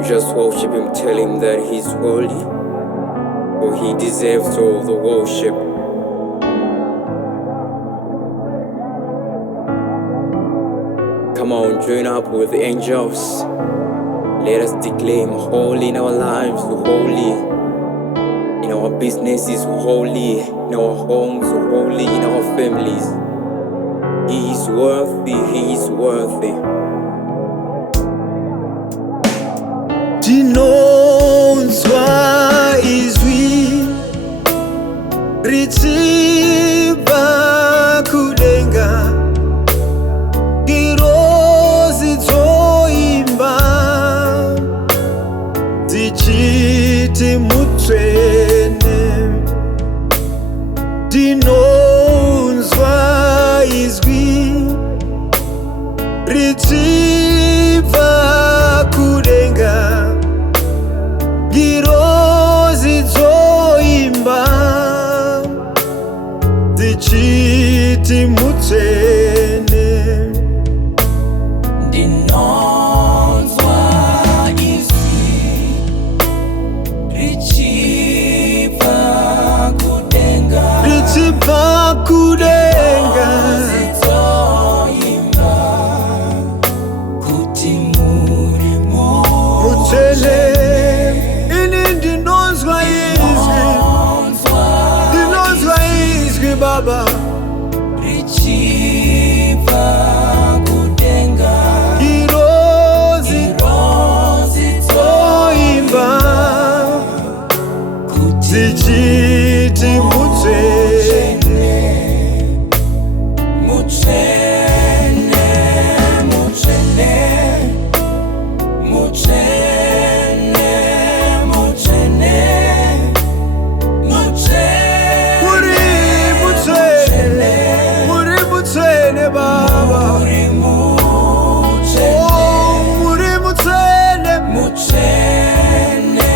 Don't just worship him, tell him that he's holy, for he deserves all the worship. Come on, join up with the angels. Let us declare him holy in our lives, holy in our businesses, holy in our homes, holy in our families. He is worthy, he is worthy. Tinonzwa izwi richipa kudenga, ngirozi dzoimba dzichiti mutsvene. Tinonzwa izwi richipa kudenga, ngirozi dzoimba dzichiti mutsvene. Ndinonzwa izwi richipa kudenga, richipa kudenga, dzoimba kuti muri mutsvene. Ini ndinonzwa izwi, ndinonzwa izwi Baba, richipa kudenga, ngirozi dzoimba dzichiti mutsvene. mutsvene, mutsvene, mutsvene, mutsvene, mutsvene, Muri mutsvene, muri mutsvene Baba, muri mutsvene, oh muri mutsvene, mutsvene,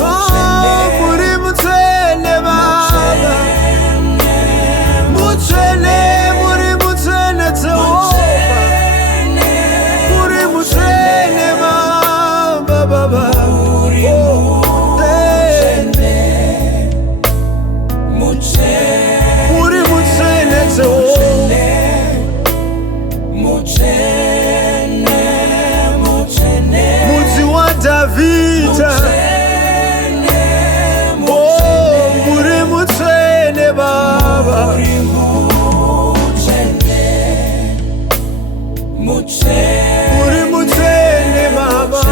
oh muri mutsvene Baba, mutsvene, muri mutsvene Jehovah, muri mutsvene Baba, Baba, oh muri mutsvene Jehovah. Mudzi wa Davhidha, oh muri mutsvene Baba, muri mutsvene Baba,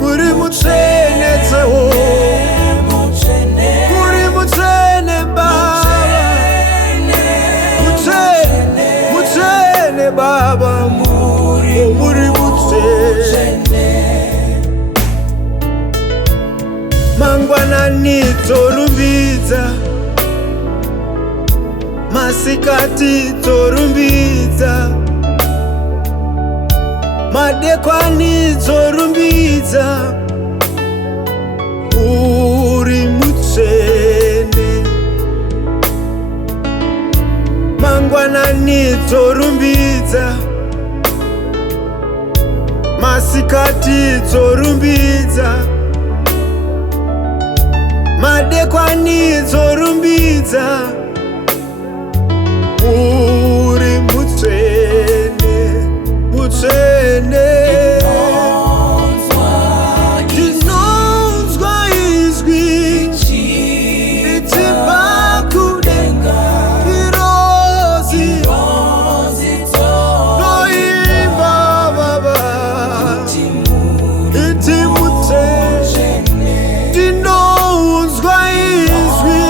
muri mutsvene Jehovah, muri mutsvene Baba, mutsvene, mutsvene Baba, oh muri mutsvene. Mangwanani dzorumbidza, masikati dzorumbidza, madekwani dzorumbidza, uri mutsvene. Mangwanani dzorumbidza, masikati dzorumbidza, madekwani dzorumbidza, uri mutsvene, mutsvene. Ndinonzwa izwi richipa kudenga, ngirozi dzoimba Baba, iti mutsvene. Ndinonzwa izwi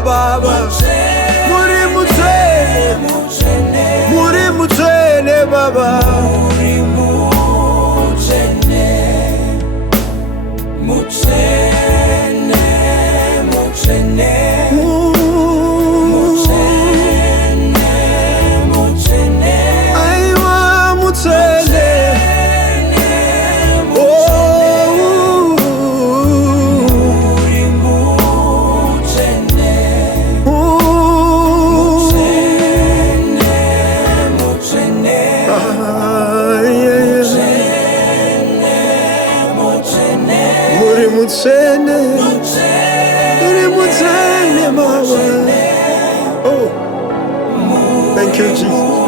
baba muri mutsene muchene muri mutsene baba muri muchene muchene muchene muchene aiwa mutsene Mutsene, Mutsene, Mama. Oh, thank you, Jesus.